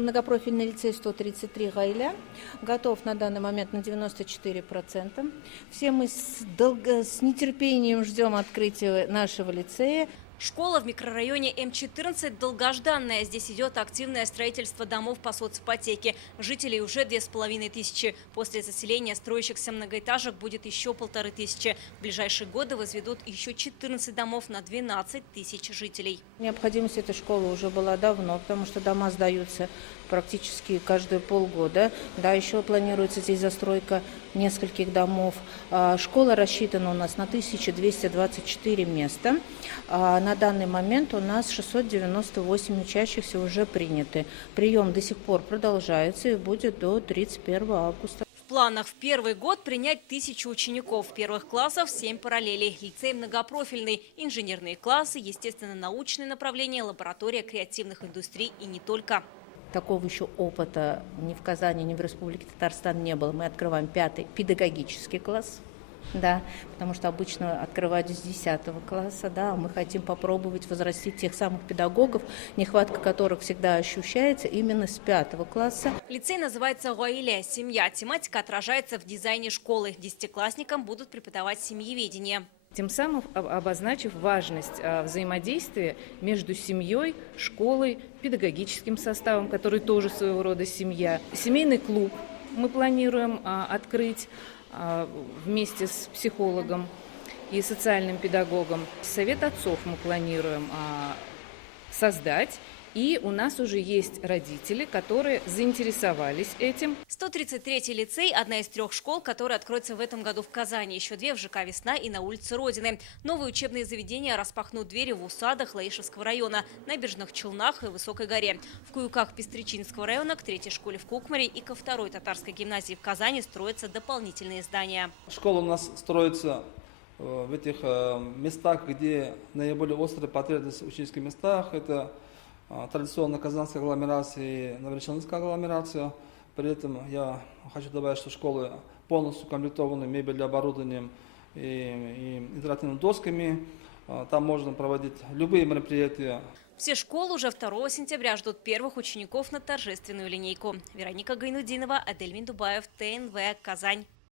Многопрофильный лицей 133 Гайля готов на данный момент на 94%. Все мы с нетерпением ждем открытия нашего лицея. Школа в микрорайоне М14 долгожданная. Здесь идет активное строительство домов по соципотеке. Жителей уже 2500. После заселения строящихся многоэтажек будет еще 1500. В ближайшие годы возведут еще 14 домов на 12 тысяч жителей. Необходимость этой школы уже была давно, потому что дома сдаются практически каждые полгода. Да, еще планируется здесь застройка нескольких домов. Школа рассчитана у нас на 1224 места. На данный момент у нас 698 учащихся уже приняты. Прием до сих пор продолжается и будет до 31 августа. В планах в первый год принять 1000 учеников. Первых классов 7 параллелей. Лицей многопрофильный, инженерные классы, естественно-научные направления, лаборатория креативных индустрий и не только. Такого еще опыта ни в Казани, ни в Республике Татарстан не было. Мы открываем 5-й педагогический класс. Да, потому что обычно открывают с 10 класса, да, мы хотим попробовать возрастить тех самых педагогов, нехватка которых всегда ощущается именно с 5 класса. Лицей называется «Гаиля» – семья. Тематика отражается в дизайне школы. Десятиклассникам будут преподавать семьеведение. Тем самым обозначив важность взаимодействия между семьей, школой, педагогическим составом, который тоже своего рода семья. Семейный клуб мы планируем открыть вместе с психологом и социальным педагогом. Совет отцов мы планируем создать. И у нас уже есть родители, которые заинтересовались этим. 133-й лицей – одна из 3 школ, которая откроется в этом году в Казани. Еще 2 в ЖК «Весна» и на улице Родины. Новые учебные заведения распахнут двери в Усадах Лаишевского района, Набережных Челнах и Высокой горе. В Куюках Пестричинского района к 3-й школе в Кукмаре и ко 2-й татарской гимназии в Казани строятся дополнительные здания. Школа у нас строится в этих местах, где наиболее острая потребность в учительских местах. Это традиционно казанская агломерация и новореченская агломерация. При этом я хочу добавить, что школы полностью комплектованы мебелью, оборудованием и интерактивными досками. Там можно проводить любые мероприятия. Все школы уже 2 сентября ждут первых учеников на торжественную линейку. Вероника Гайнудинова, Адель Миндубаев, ТНВ, Казань.